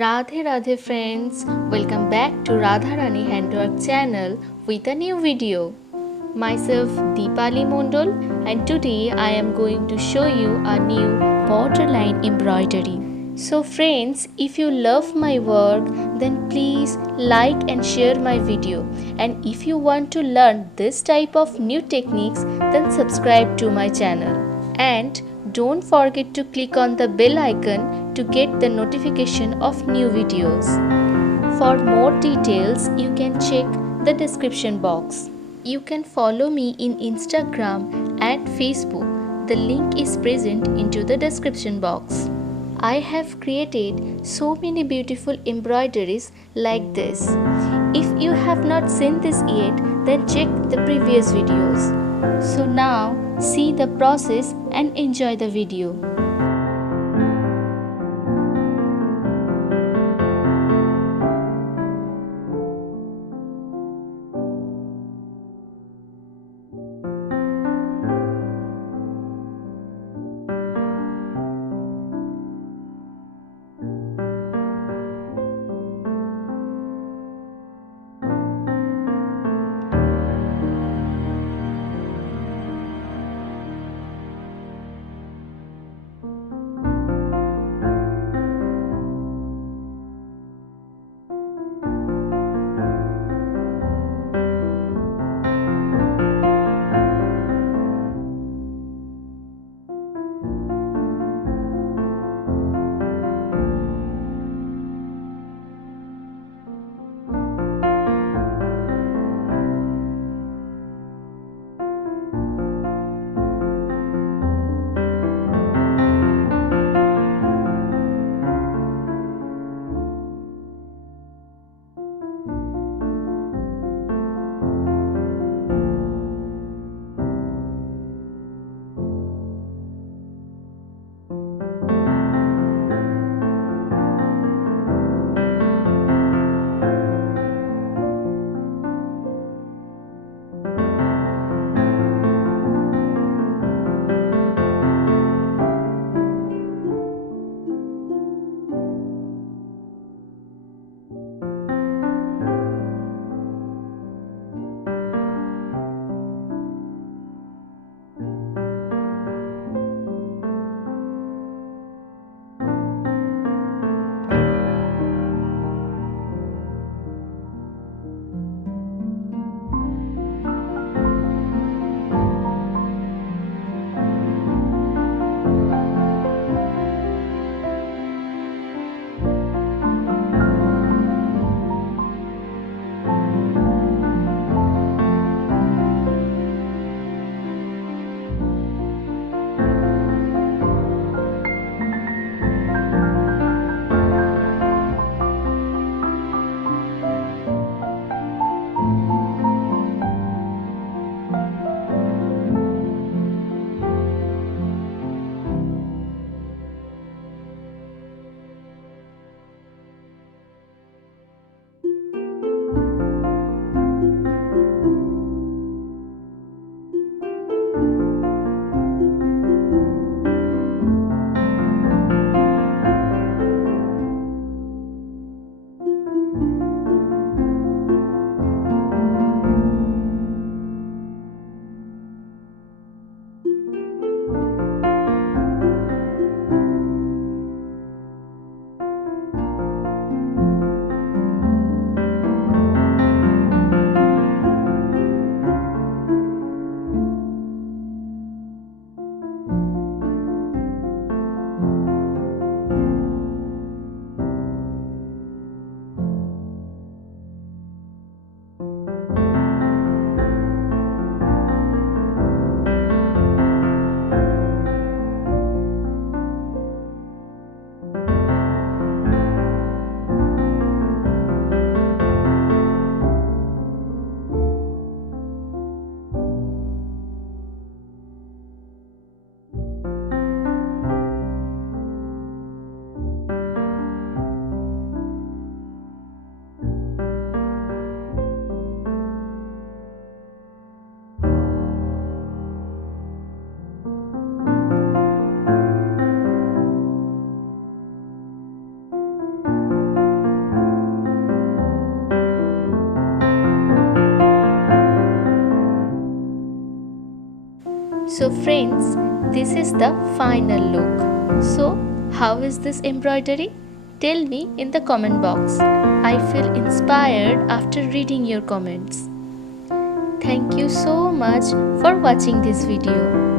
Radhe Radhe friends, welcome back to Radharani Handwork channel with a new video. Myself Deepali Mondol and today I am going to show you a new borderline embroidery. So friends, if you love my work then please like and share my video, and if you want to learn this type of new techniques then subscribe to my channel. And don't forget to click on the bell icon to get the notification of new videos. For more details, you can check the description box. You can follow me in Instagram and Facebook. The link is present into the description box. I have created so many beautiful embroideries like this. If you have not seen this yet, then check the previous videos. So now, see the process and enjoy the video. So friends, this is the final look. So how is this embroidery? Tell me in the comment box. I feel inspired after reading your comments. Thank you so much for watching this video.